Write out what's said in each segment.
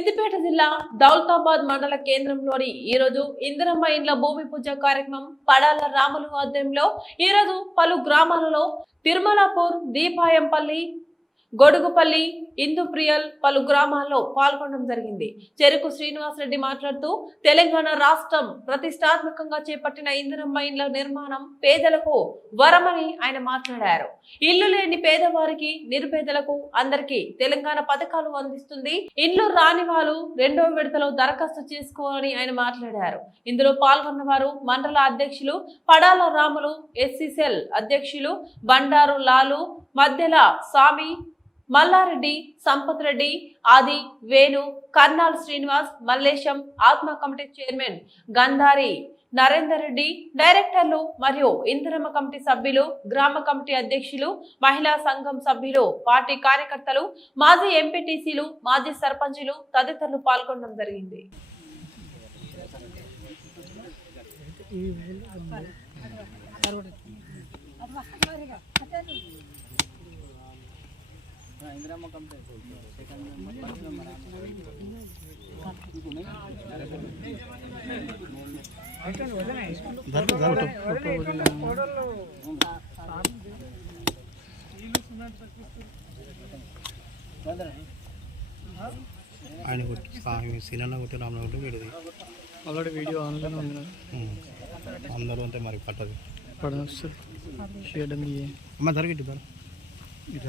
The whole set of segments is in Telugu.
సిద్దిపేట జిల్లా దౌలతాబాద్ మండల కేంద్రంలోని ఈరోజు ఇందిరమ్మ ఇండ్ల భూమి పూజ కార్యక్రమం పడాల రాములు ఆధ్వర్యంలో ఈరోజు పలు గ్రామాలలో తిరుమలాపూర్ దీపాయంపల్లి గొడుగుపల్లి ఇందుప్రియల్ పలు గ్రామాల్లో పాల్గొనడం జరిగింది. చెరుకు శ్రీనివాసరెడ్డి మాట్లాడుతూ తెలంగాణ రాష్ట్రం ప్రతిష్టాత్మకంగా చేపట్టిన ఇందిరమ్మ ఇండ్ల నిర్మాణం పేదలకు వరమని ఆయన మాట్లాడారు. ఇల్లు లేని పేదవారికి నిరుపేదలకు అందరికీ తెలంగాణ పథకాలు అందిస్తుంది. ఇల్లు రాని వారు రెండో విడతలో దరఖాస్తు చేసుకోవాలని ఆయన మాట్లాడారు. ఇందులో పాల్గొన్న వారు మండల అధ్యక్షులు పడాల రాములు ఎస్సీసెల్ అధ్యక్షులు బండారు లాలు మధ్యల స్వామి మల్లారెడ్డి సంపత్ రెడ్డి ఆది వేణు కర్నాల్ శ్రీనివాస్ మల్లేశం ఆత్మ కమిటీ చైర్మన్ గంధారి నరేందర్ రెడ్డి డైరెక్టర్లు మరియు ఇందిరమ్మ కమిటీ సభ్యులు గ్రామ కమిటీ అధ్యక్షులు మహిళా సంఘం సభ్యులు పార్టీ కార్యకర్తలు మాజీ ఎంపీటీసీలు మాజీ సర్పంచులు తదితరులు పాల్గొనడం జరిగింది ఇందిరమ్మ కంపెనీ సెకండ్ నెంబర్ ఆయన కొట్టి సినిమా కొట్టి రామన్న కొట్టి వీడిది. ఆల్రెడీ వీడియో ఆన్లైన్ ఉంది. అందరూ అంతే మరి పట్టదు. షేడ్ ఉంది అమ్మ జరిగిట్టు ఇటు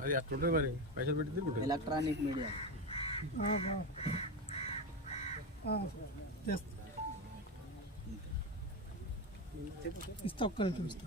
అది అట్లుంటుంది మరి. పైసలు పెట్టి ఎలక్ట్రానిక్ మీడియా ఇస్తా ఒక్క నిమిషం ఇస్తా.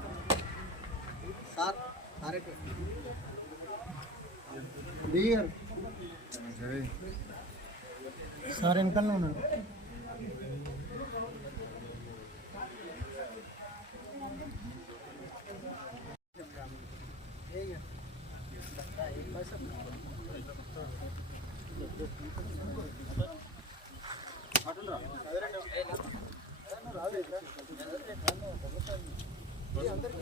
సార్ డియర్ సార్ వెనకాలనే ఉన్నాడు రాదు రాదు స్వామి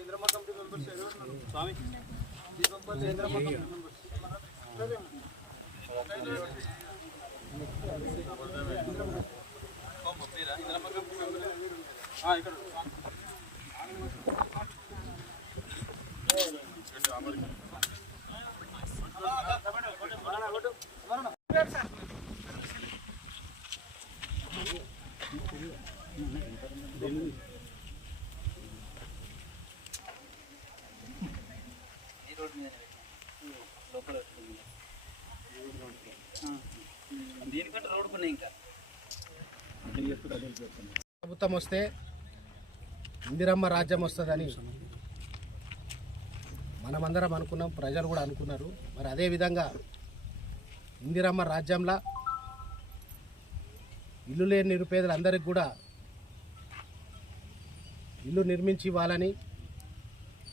ఇంద్రమ్మ కంపెనీ మెంబర్ ఇక్కడ ప్రభుత్వం వస్తే ఇందిరమ్మ రాజ్యం వస్తుందని మనమందరం అనుకున్నాం ప్రజలు కూడా అనుకున్నారు. మరి అదేవిధంగా ఇందిరమ్మ రాజ్యంలో ఇల్లు లేని నిరుపేదలందరికీ కూడా ఇల్లు నిర్మించి ఇవ్వాలని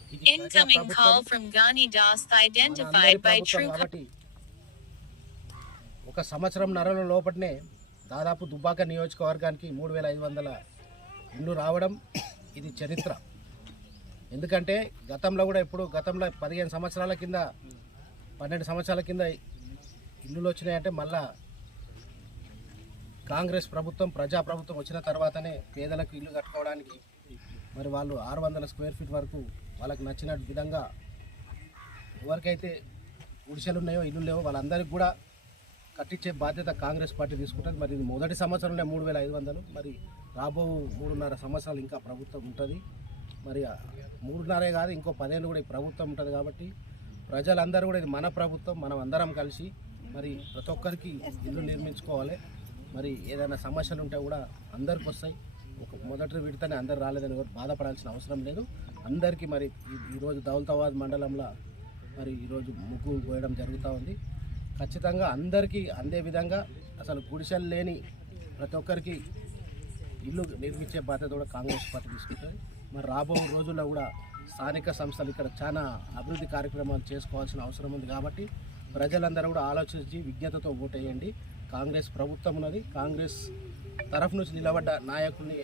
ఇది ప్రజా Incoming ప్రభుత్వం, call from Gani Das మన identified అందరి by ప్రభుత్వం True కాబట్టి ఒక సంవత్సరం నరల లోపలనే దాదాపు దుబ్బాక నియోజకవర్గానికి మూడు వేల ఐదు వందల ఇల్లు రావడం ఇది చరిత్ర. ఎందుకంటే గతంలో కూడా ఇప్పుడు గతంలో పదిహేను సంవత్సరాల కింద పన్నెండు సంవత్సరాల కింద ఇల్లులు వచ్చినాయంటే మళ్ళా కాంగ్రెస్ ప్రభుత్వం ప్రజా ప్రభుత్వం వచ్చిన తర్వాతనే పేదలకు ఇల్లు కట్టుకోవడానికి మరి వాళ్ళు ఆరు వందల స్క్వేర్ ఫీట్ వరకు వాళ్ళకి నచ్చిన విధంగా ఎవరికైతే గుడిసెలు ఉన్నాయో ఇల్లు లేవో వాళ్ళందరికీ కూడా కట్టించే బాధ్యత కాంగ్రెస్ పార్టీ తీసుకుంటుంది. మరి ఇది మొదటి సంవత్సరంలో మూడు వేల ఐదు వందలు. మరి రాబో మూడున్నర సంవత్సరాలు ఇంకా ప్రభుత్వం ఉంటుంది. మరి మూడున్నరే కాదు ఇంకో పదేళ్ళు కూడా ఈ ప్రభుత్వం ఉంటుంది కాబట్టి ప్రజలందరూ కూడా ఇది మన ప్రభుత్వం మనం అందరం కలిసి మరి ప్రతి ఒక్కరికి ఇల్లు నిర్మించుకోవాలి. మరి ఏదైనా సమస్యలు ఉంటే కూడా అందరికి వస్తాయి. ఒక మొదటి విడతనే అందరు రాలేదని బాధపడాల్సిన అవసరం లేదు. అందరికీ మరి ఈరోజు దౌలతాబాద్ మండలంలో మరి ఈరోజు ముగ్గు పోయడం జరుగుతూ ఉంది. ఖచ్చితంగా అందరికీ అందే విధంగా అసలు గుడిసెలు లేని ప్రతి ఒక్కరికి ఇల్లు నిర్మించే బాధ్యత కూడా కాంగ్రెస్ పార్టీ తీసుకుంటుంది. మరి రాబోయే రోజుల్లో కూడా స్థానిక సంస్థలు ఇక్కడ చాలా అభివృద్ధి కార్యక్రమాలు చేసుకోవాల్సిన అవసరం ఉంది కాబట్టి ప్రజలందరూ కూడా ఆలోచించి విజ్ఞతతో ఓటేయండి. కాంగ్రెస్ ప్రభుత్వం ఉన్నది. కాంగ్రెస్ తరఫు నుంచి నిలబడ్డ నాయకుల్ని